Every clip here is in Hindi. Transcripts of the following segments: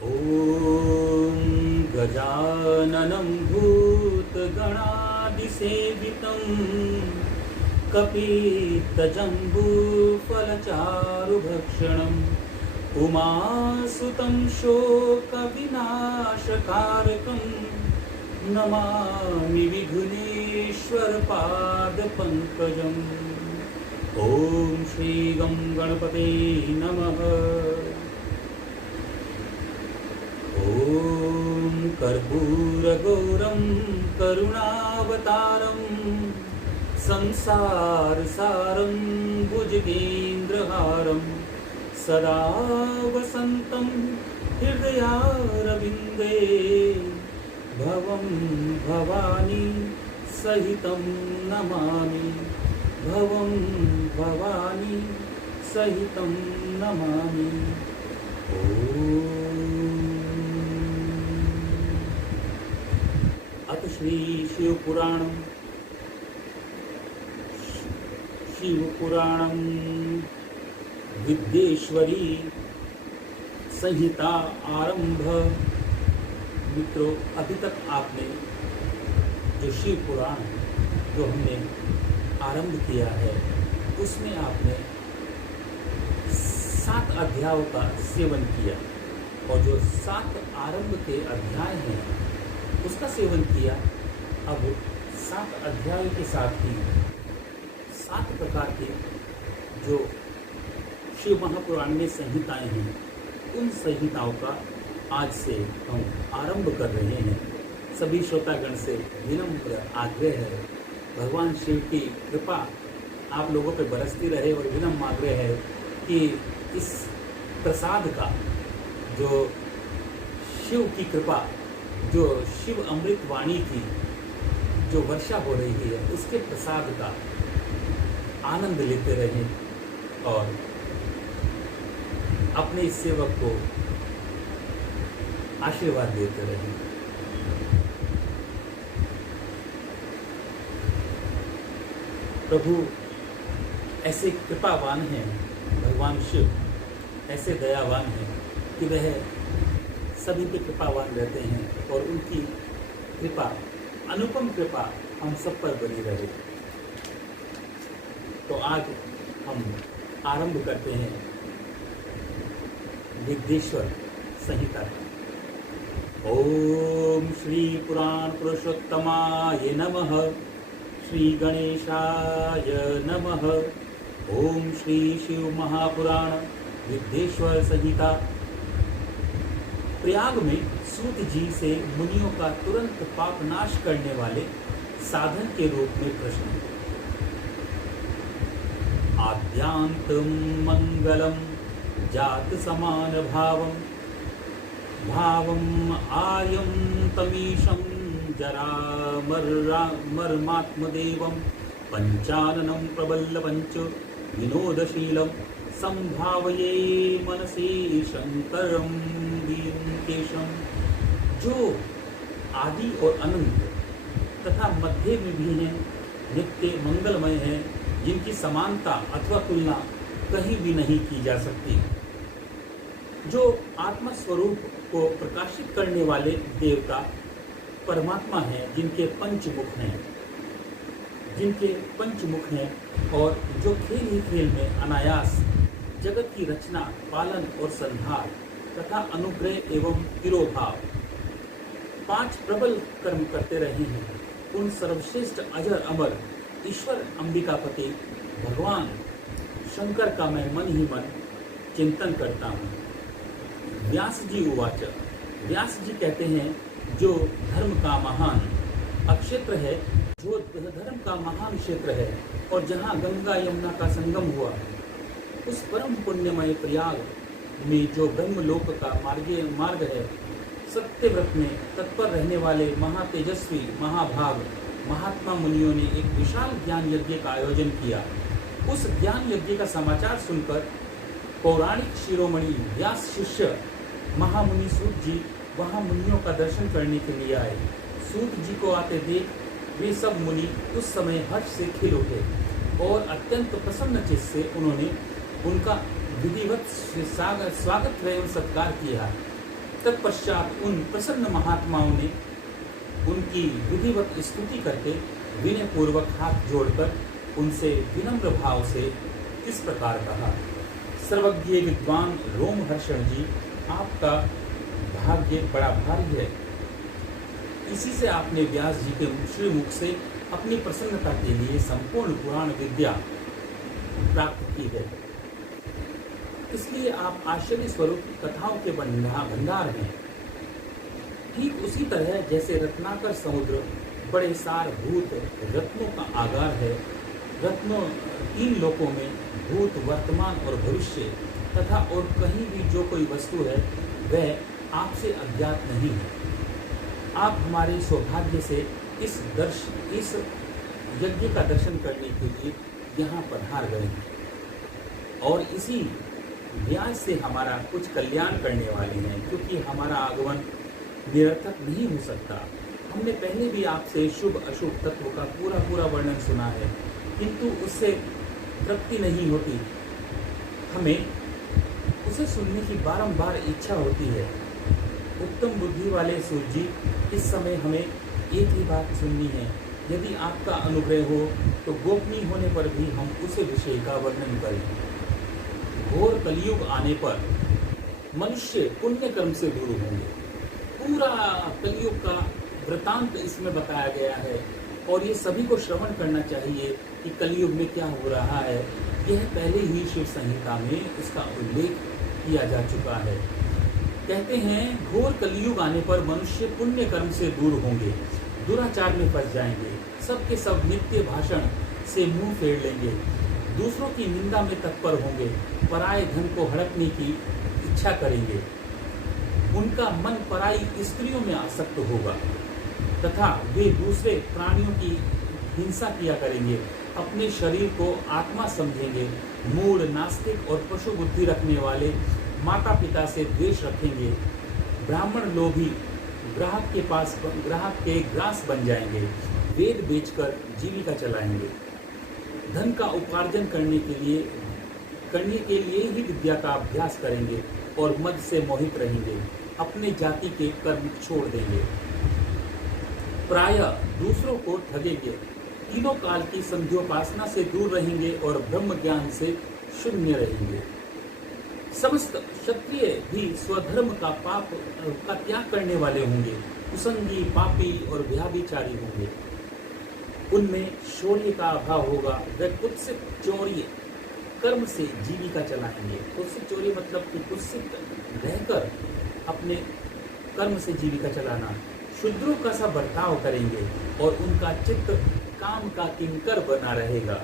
ॐ गजाननं भूतगणादिसेवितं कपित्तजम्बूफलचारुभक्षणम् उमासुतं शोकविनाशकारकं नमामि विघ्नेश्वरपादपङ्कजम्। ॐ श्री गं गणपते नमः। ॐ कर्पूरगौरं करुणावतारं संसारसारं भुजगेन्द्रहारं सदा वसन्तं हृदयारविन्दे भवं भवानी सहितं नमामि। भवं भवानी सहितं नमामि। अथ श्री शिवपुराणं विद्येश्वरी संहिता आरंभ। मित्रों, अभी तक आपने जो शिव पुराण जो हमने आरंभ किया है उसमें आपने 7 अध्यायों का सेवन किया और जो 7 आरंभ के अध्याय हैं उसका सेवन किया। अब 7 अध्यायों के साथ ही 7 प्रकार के जो शिव महापुराण में संहिताएं हैं उन संहिताओं का आज से हम आरंभ कर रहे हैं। सभी श्रोतागण से विनम्र आग्रह है, भगवान शिव की कृपा आप लोगों पर बरसती रहे और विनम्र आग्रह है कि इस प्रसाद का जो शिव की कृपा, जो शिव अमृत वाणी की जो वर्षा हो रही है उसके प्रसाद का आनंद लेते रहें और अपने इस सेवक को आशीर्वाद देते रहें। प्रभु ऐसे कृपावान हैं, भगवान शिव ऐसे दयावान हैं कि वह सभी पे कृपावान रहते हैं और उनकी कृपा, अनुपम कृपा हम सब पर बनी रहे। तो आज हम आरंभ करते हैं विद्येश्वर संहिता। ओम श्री पुराण पुरुषोत्तमाय नमः। श्री गणेशाय नमः। ओम श्री शिव महापुराण विद्येश्वर संहिता। प्रयाग में सूत जी से मुनियों का तुरंत पाप नाश करने वाले साधन के रूप में प्रश्न। आद्यांतम मंगलम जात समान भावम भावम आयम तमीशं जरा मर्मात्मदेवं पंचाननं प्रबल्लपंच विनोदशीलं संभावये मनसि शंकरं केशम। जो आदि और अनंत तथा मध्य में भी हैं, नित्य मंगलमय है, जिनकी समानता अथवा तुलना कहीं भी नहीं की जा सकती। जो आत्मा स्वरूप को प्रकाशित करने वाले देवता परमात्मा हैं, जिनके पंचमुख हैं और जो खेल ही खेल में अनायास जगत की रचना, पालन और संहार तथा अनुग्रह एवं तिरोभाव 5 प्रबल कर्म करते रहे हैं, उन सर्वश्रेष्ठ अजर अमर ईश्वर अंबिकापति भगवान शंकर का मैं मन ही मन चिंतन करता हूँ। व्यास जी उवाच। व्यास जी कहते हैं, जो धर्म का महान अक्षेत्र है, जो धर्म का महान क्षेत्र है और जहाँ गंगा यमुना का संगम हुआ, उस परम पुण्यमय प्रयाग में जो ब्रह्मलोक का मार्ग है, सत्यव्रत में तत्पर रहने वाले महातेजस्वी महाभाग महात्मा मुनियों ने एक विशाल ज्ञान यज्ञ का आयोजन किया। उस ज्ञान यज्ञ का समाचार सुनकर पौराणिक शिरोमणि व्यास शिष्य महामुनि सूत जी वहाँ मुनियों का दर्शन करने के लिए आए। सूत जी को आते देख वे सब मुनि उस समय हर्ष से खिल उठे और अत्यंत प्रसन्न चित्त से उन्होंने उनका विधिवत स्वागत एवं सत्कार किया। तत्पश्चात उन प्रसन्न महात्माओं ने उनकी विधिवत स्तुति करके विनय पूर्वक हाथ जोड़कर उनसे विनम्र भाव से इस प्रकार कहा, सर्वज्ञ विद्वान रोमहर्षण जी, आपका भाग्य बड़ा भारी है। इसी से आपने व्यास जी के श्रीमुख से अपनी प्रसन्नता के लिए संपूर्ण पुराण विद्या प्राप्त की है। इसलिए आप आश्चर्य स्वरूप कथाओं के भंडार हैं। ठीक उसी तरह जैसे रत्नाकर समुद्र बड़े सारभूत रत्नों का आगार है। रत्नों 3 लोकों में भूत, वर्तमान और भविष्य तथा और कहीं भी जो कोई वस्तु है वह आपसे अज्ञात नहीं है। आप हमारे सौभाग्य से इस यज्ञ का दर्शन करने के लिए यहाँ पधार गए हैं और इसी व्याज से हमारा कुछ कल्याण करने वाले हैं, क्योंकि हमारा आगमन निरर्थक नहीं हो सकता। हमने पहले भी आपसे शुभ अशुभ तत्व का पूरा वर्णन सुना है, किंतु उससे तृप्ति नहीं होती। हमें उसे सुनने की बारंबार इच्छा होती है। उत्तम बुद्धि वाले सूर्य जी, इस समय हमें एक ही बात सुननी है। यदि आपका अनुग्रह हो तो गोपनीय होने पर भी हम उसे विषय का वर्णन करें। घोर कलयुग आने पर मनुष्य पुण्य कर्म से दूर होंगे। पूरा कलयुग का वृतांत इसमें बताया गया है और ये सभी को श्रवण करना चाहिए कि कलयुग में क्या हो रहा है। यह पहले ही शिव संहिता में इसका उल्लेख किया जा चुका है। कहते हैं घोर कलयुग आने पर मनुष्य पुण्य कर्म से दूर होंगे, दुराचार में फंस जाएंगे, सबके सब नित्य भाषण से मुंह फेर लेंगे, दूसरों की निंदा में तत्पर होंगे, पराये धन को हड़पने की इच्छा करेंगे, उनका मन पराई स्त्रियों में आसक्त होगा तथा वे दूसरे प्राणियों की हिंसा किया करेंगे, अपने शरीर को आत्मा समझेंगे, मूढ़, नास्तिक और पशु बुद्धि रखने वाले माता पिता से द्वेष रखेंगे, ब्राह्मण लोभी ग्राहक के ग्रास बन जाएंगे, वेद बेचकर जीविका चलाएंगे, धन का उपार्जन करने के लिए ही विद्या का अभ्यास करेंगे और मद से मोहित रहेंगे, अपने जाति के कर्म छोड़ देंगे, प्रायः दूसरों को ठगेंगे, तीनों काल की संध्योपासना से दूर रहेंगे और ब्रह्म ज्ञान से शून्य रहेंगे। समस्त क्षत्रिय भी स्वधर्म का त्याग करने वाले होंगे, कुसंगी, पापी और व्याभिचारी होंगे। उनमें शौर्य का अभाव होगा, वे कुत्सित चौर्य कर्म से जीविका चलाएंगे। कुत्सित चौर्य मतलब कि कुत्सित रहकर अपने कर्म से जीविका चलाना। शूद्रों का सा बर्ताव करेंगे और उनका चित्त काम का किंकर बना रहेगा।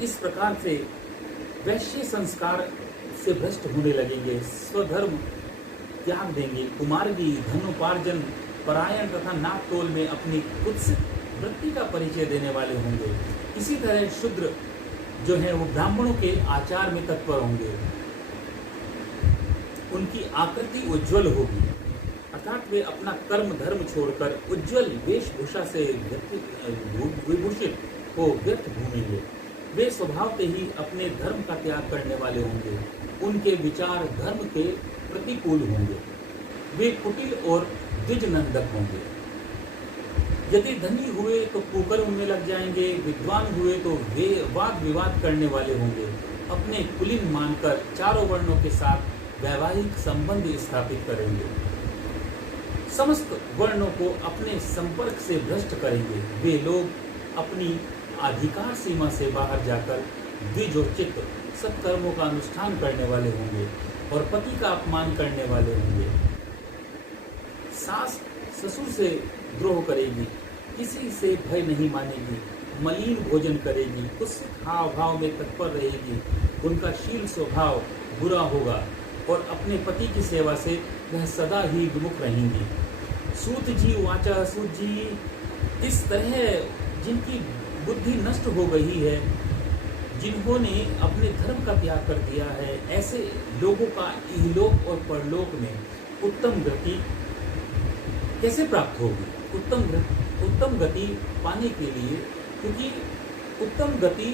इस प्रकार से वैश्य संस्कार से भ्रष्ट होने लगेंगे, स्वधर्म त्याग देंगे, कुमार्गी, धनोपार्जन परायण तथा नाप तोल में अपनी कुत्सित वृत्ति का परिचय देने वाले होंगे। इसी तरह शूद्र जो है वो ब्राह्मणों के आचार में तत्पर होंगे, उनकी आकृति उज्ज्वल होगी, अर्थात वे अपना कर्म धर्म छोड़कर उज्ज्वल वेशभूषा से विभूषित हो व्यर्थ घूमेंगे। वे स्वभावतः ही अपने धर्म का त्याग करने वाले होंगे, उनके विचार धर्म के प्रतिकूल होंगे, वे कुटिल और द्विजनंदक होंगे। यदि धनी हुए तो कुकर्म में लग जाएंगे, विद्वान हुए तो वे वाद विवाद करने वाले होंगे, अपने कुलीन मानकर चारों वर्णों के साथ वैवाहिक संबंध स्थापित करेंगे, समस्त वर्णों को अपने संपर्क से भ्रष्ट करेंगे। वे लोग अपनी अधिकार सीमा से बाहर जाकर द्विजोचित सत्कर्मों का अनुष्ठान करने वाले होंगे और पति का अपमान करने वाले होंगे। सास ससुर से द्रोह करेगी, किसी से भय नहीं मानेगी, मलिन भोजन करेगी, कुत्सित हाव भाव में तत्पर रहेगी, उनका शील स्वभाव बुरा होगा और अपने पति की सेवा से वह सदा ही विमुख रहेंगी। सूत जी वाचा सूत जी, इस तरह जिनकी बुद्धि नष्ट हो गई है, जिन्होंने अपने धर्म का त्याग कर दिया है, ऐसे लोगों का इहलोक और परलोक में उत्तम गति कैसे प्राप्त होगी? उत्तम गति पाने के लिए, क्योंकि उत्तम गति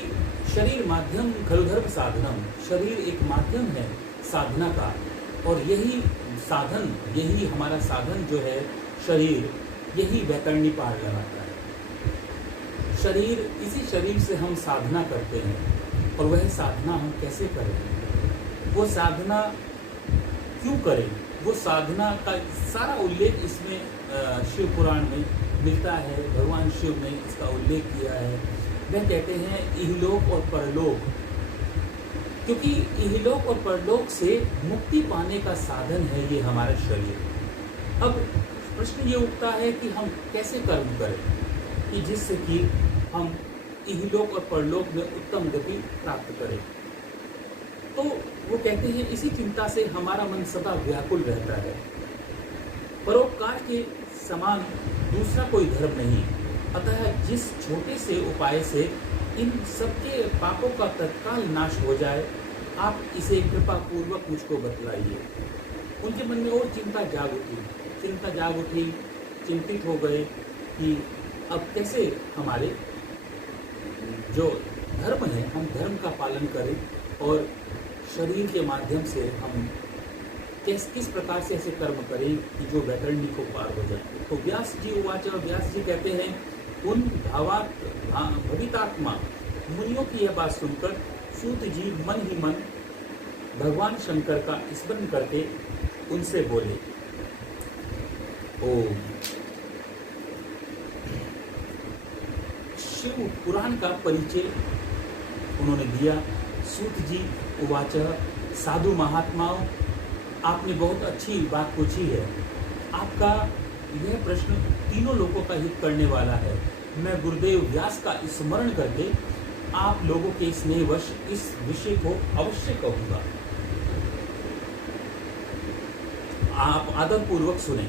शरीर माध्यम खलु धर्म साधनम, शरीर एक माध्यम है साधना का, और यही साधन, यही हमारा साधन जो है शरीर, यही वैतरणी पार लगाता है। शरीर, इसी शरीर से हम साधना करते हैं, और वह साधना हम कैसे करें, वो साधना क्यों करें, वो साधना का सारा उल्लेख इसमें शिव पुराण में मिलता है। भगवान शिव ने इसका उल्लेख किया है। वह कहते हैं इहलोक और परलोक, क्योंकि इहलोक और परलोक से मुक्ति पाने का साधन है ये हमारा शरीर। अब प्रश्न ये उठता है कि हम कैसे कर्म करें कि जिससे कि हम इहलोक और परलोक में उत्तम गति प्राप्त करें। तो वो कहते हैं इसी चिंता से हमारा मन सदा व्याकुल रहता है। परोपकार के समान दूसरा कोई धर्म नहीं, अतः जिस छोटे से उपाय से इन सबके पापों का तत्काल नाश हो जाए, आप इसे कृपा पूर्वक मुझको बतलाइए। उनके मन में और चिंता जाग उठी, चिंतित हो गए कि अब कैसे हमारे जो धर्म है, हम धर्म का पालन करें और शरीर के माध्यम से हम किस प्रकार से ऐसे कर्म करें कि जो वैतरणी को पार हो जाए। तो व्यास जी उवाच, व्यास जी कहते हैं, उन भवितात्मा मुनियों की यह बात सुनकर सूत जी मन ही मन भगवान शंकर का स्मरण करके उनसे बोले, ओम। शिव पुराण का परिचय उन्होंने दिया। सूत जी उवाच, साधु महात्माओं, आपने बहुत अच्छी बात पूछी है। आपका यह प्रश्न तीनों लोगों का हित करने वाला है। मैं गुरुदेव व्यास का स्मरण करके आप लोगों के स्नेहवश इस विषय को अवश्य कहूँगा। आप आदरपूर्वक सुने।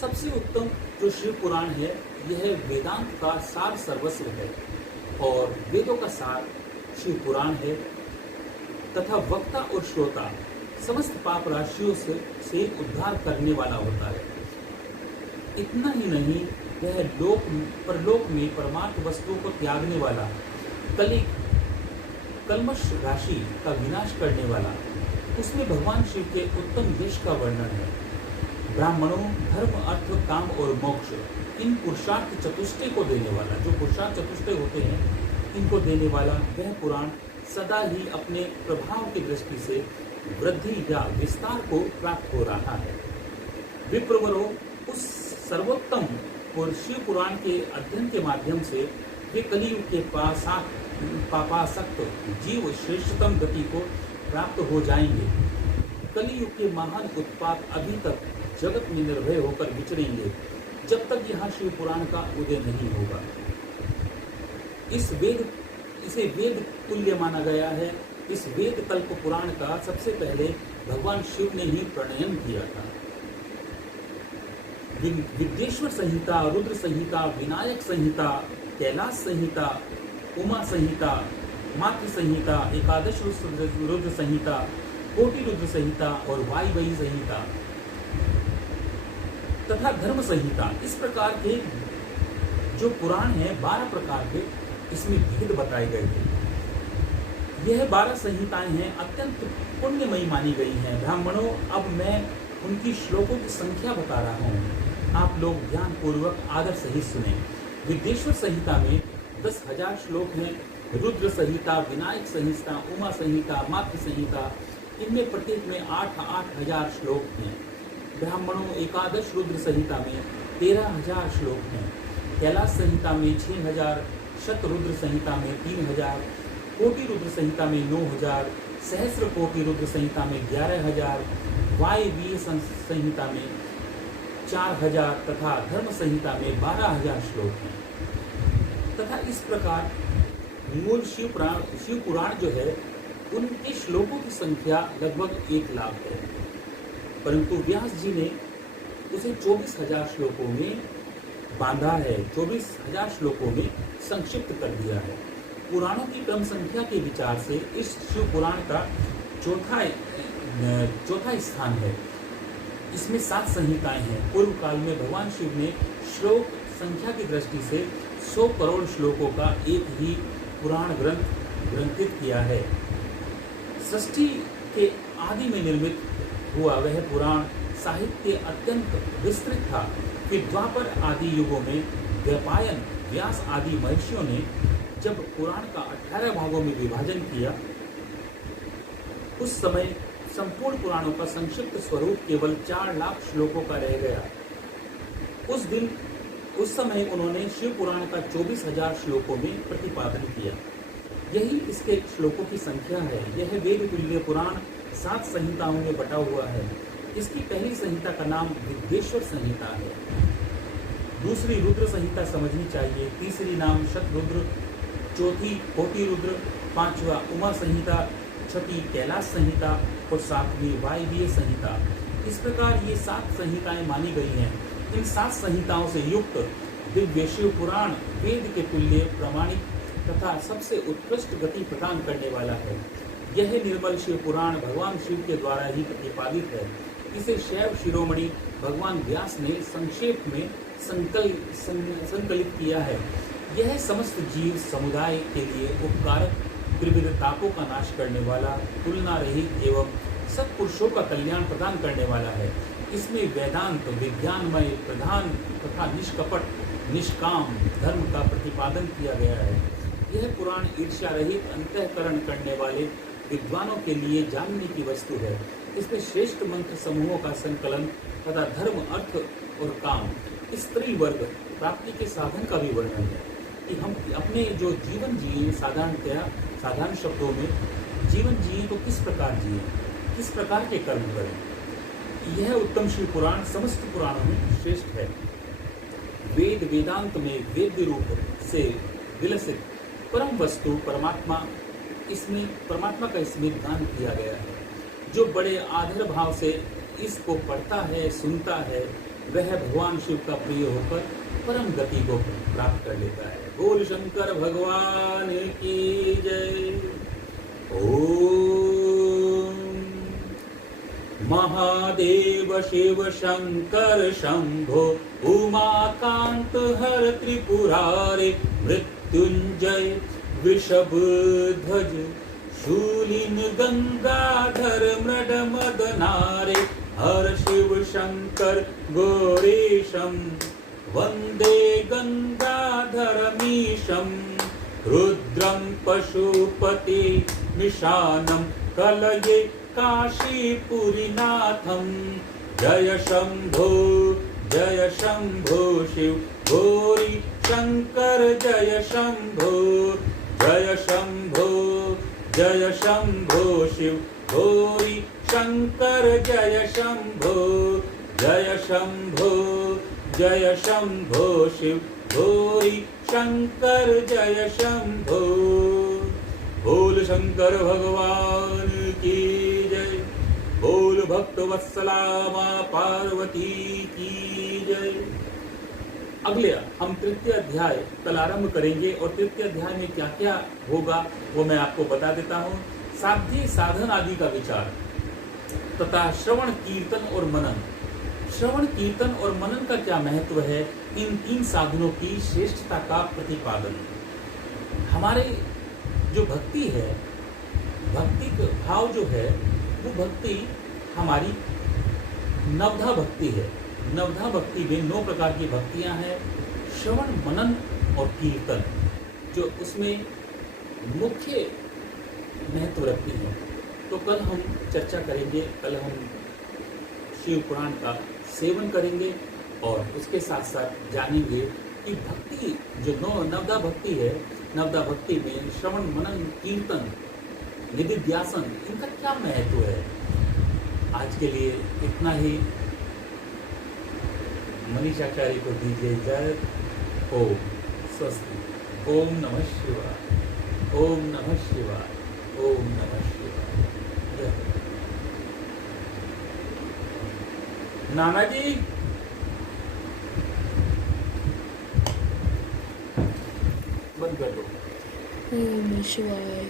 सबसे उत्तम जो शिव पुराण है, यह वेदांत का सार सर्वस्व है और वेदों का सार शिव पुराण है तथा वक्ता और श्रोता समस्त पाप राशियों से उद्धार करने वाला होता है। इतना ही नहीं, यह परलोक में परमार्थ वस्तुओं को त्यागने वाला, कलमश राशि का विनाश करने वाला, उसमें भगवान शिव के उत्तम यश का वर्णन है। ब्राह्मणों, धर्म, अर्थ, काम और मोक्ष, इन पुरुषार्थ चतुष्टय को देने वाला, जो पुरुषार्थ चतुष्टय होते हैं, इनको देने वाला वह पुराण सदा ही अपने प्रभाव की दृष्टि से वृद्धि या विस्तार को प्राप्त हो रहा है। विप्रवरों, उस सर्वोत्तम और शिव पुराण के अध्ययन के माध्यम से वे कलियुग के पापासक्त जीव श्रेष्ठतम गति को प्राप्त हो जाएंगे। कलियुग के महान उत्पात अभी तक जगत में निर्भय होकर विचरेंगे, जब तक यहाँ शिव पुराण का उदय नहीं होगा। इसे वेद तुल्य माना गया है। इस वेद कल्प पुराण का सबसे पहले भगवान शिव ने ही प्रणयन किया था। विद्येश्वर संहिता, रुद्र संहिता, विनायक संहिता, कैलाश संहिता, उमा संहिता, मातृ संहिता, एकादश रुद्र संहिता, कोटि रुद्र संहिता और वायवयी संहिता तथा धर्म संहिता, इस प्रकार के जो पुराण हैं 12 प्रकार के इसमें भेद बताए गए थे। यह 12 संहिताएं हैं, अत्यंत पुण्यमयी मानी गई हैं। ब्राह्मणों, अब मैं उनकी श्लोकों की संख्या बता रहा हूँ, आप लोग ध्यान पूर्वक आदर सहित सुने। विद्येश्वर संहिता में 10,000 श्लोक हैं। रुद्र संहिता, विनायक संहिता, उमा संहिता, मातृ संहिता, इनमें प्रत्येक में 8,000 श्लोक हैं। ब्राह्मणों, एकादश रुद्र संहिता में 13,000 श्लोक हैं। कैलाश संहिता में 6,000, शतरुद्र संहिता में 3,000, कोटि रुद्र संहिता में 9,000, सहस्र कोटि रुद्र संहिता में 11,000, वायवीय संहिता में 4,000 तथा धर्म संहिता में 12,000 श्लोक हैं। तथा इस प्रकार मूल शिव पुराण जो है, उनके श्लोकों की संख्या लगभग 1 लाख है, परंतु व्यास जी ने उसे 24,000 श्लोकों में बांधा है, 24,000 श्लोकों में संक्षिप्त कर दिया है। पुराणों की क्रम संख्या के विचार से इस शिव पुराण का चौथा स्थान है। इसमें 7 संहिताएं हैं। पूर्व काल में भगवान शिव ने श्लोक संख्या की दृष्टि से 100 करोड़ श्लोकों का एक ही पुराण ग्रंथित किया है। सृष्टि के आदि में निर्मित हुआ वह पुराण साहित्य अत्यंत विस्तृत था। फिर द्वापर आदि युगों में द्वैपायन, व्यास आदि महर्षियों ने जब पुराण का 18 भागों में विभाजन किया, उस समय संपूर्ण पुराणों का संक्षिप्त स्वरूप केवल 4 लाख श्लोकों का रह गया। उस समय उन्होंने शिव पुराण का 24,000 श्लोकों में प्रतिपादन किया। यही इसके श्लोकों की संख्या है। यह वेद तुल्य पुराण 7 संहिताओं में बटा हुआ है। इसकी पहली संहिता का नाम विद्येश्वर संहिता है, दूसरी रुद्र संहिता समझनी चाहिए, तीसरी नाम शतरुद्र, चौथी कोटि रुद्र, पांचवा उमा संहिता, छठी कैलाश संहिता और 7वीं वायवीय संहिता। इस प्रकार ये 7 संहिताएं मानी गई हैं। इन 7 संहिताओं से युक्त दिव्य शिव पुराण वेद के तुल्य प्रामाणिक तथा सबसे उत्कृष्ट गति प्रदान करने वाला है। यह निर्मल शिव पुराण भगवान शिव के द्वारा ही प्रतिपादित है। इसे शैव शिरोमणि भगवान व्यास ने संक्षेप में संकलित किया है। यह समस्त जीव समुदाय के लिए उपकारक, त्रिविध तापों का नाश करने वाला, तुलना रहित एवं सत्पुरुषों का कल्याण प्रदान करने वाला है। इसमें वेदांत, विज्ञानमय प्रधान तथा निष्कपट, निष्काम धर्म का प्रतिपादन किया गया है। यह पुराण ईर्ष्या रहित अंतःकरण करने वाले विद्वानों के लिए जानने की वस्तु है। इसमें श्रेष्ठ मंत्र समूहों का संकलन तथा धर्म, अर्थ और काम, स्त्री वर्ग प्राप्ति के साधन का भी वर्णन है कि हम अपने जो जीवन जिए, साधारण शब्दों में जीवन जिए तो किस प्रकार जिए, किस प्रकार के कर्म करें। यह उत्तम शिव पुराण समस्त पुराणों में श्रेष्ठ है। वेद वेदांत में वेद्य रूप से विलसित परम वस्तु परमात्मा का इसमें ध्यान किया गया है। जो बड़े आदर भाव से इसको पढ़ता है, सुनता है, वह भगवान शिव का प्रिय होकर परम गति को प्राप्त कर लेता है। बोल शंकर भगवान की जय। ओम महादेव शिव शंकर शंभो उमाकांत हर त्रिपुरारे मृत्युंजय वृषभ ध्वज शूलिन गंगाधर मृड मदनारे हर शिव शंकर गौरीशम वंदे गंगाधरमीशम रुद्रम पशुपति निशानम कलये काशीपुरीनाथम। जय शंभो शिव गौरी शंकर जय शंभो शिव गौरी शंकर जय शंभो शिव गौरी शंकर जय शंभो। बोल शंकर भगवान की जय। बोल भक्त वत्सला मां पार्वती की जय। अगले हम तृतीय अध्याय कल आरंभ करेंगे और तृतीय अध्याय में क्या क्या होगा वो मैं आपको बता देता हूँ। साध्य साधन आदि का विचार तथा श्रवण कीर्तन और मनन। श्रवण कीर्तन और मनन का क्या महत्व है, इन 3 साधनों की श्रेष्ठता का प्रतिपादन। हमारे जो भक्ति है, भक्ति भाव जो है, वो भक्ति हमारी नवधा भक्ति है। नवधा भक्ति में 9 प्रकार की भक्तियां हैं। श्रवण, मनन और कीर्तन जो उसमें मुख्य महत्व रखती हैं। तो कल हम चर्चा करेंगे, कल हम शिव पुराण का सेवन करेंगे और उसके साथ साथ जानेंगे कि भक्ति जो नवधा भक्ति है, नवधा भक्ति में श्रवण, मनन, कीर्तन, निधिध्यासन, इनका क्या महत्व है। आज के लिए इतना ही। मनीष आचार्य को दीजिए इजाजत। ओम स्वस्ति। ओम नमः शिवाय। ओम नमः शिवाय। ओम नमः शिवाय। नाना जी बंद कर दो। ओम शिवाय।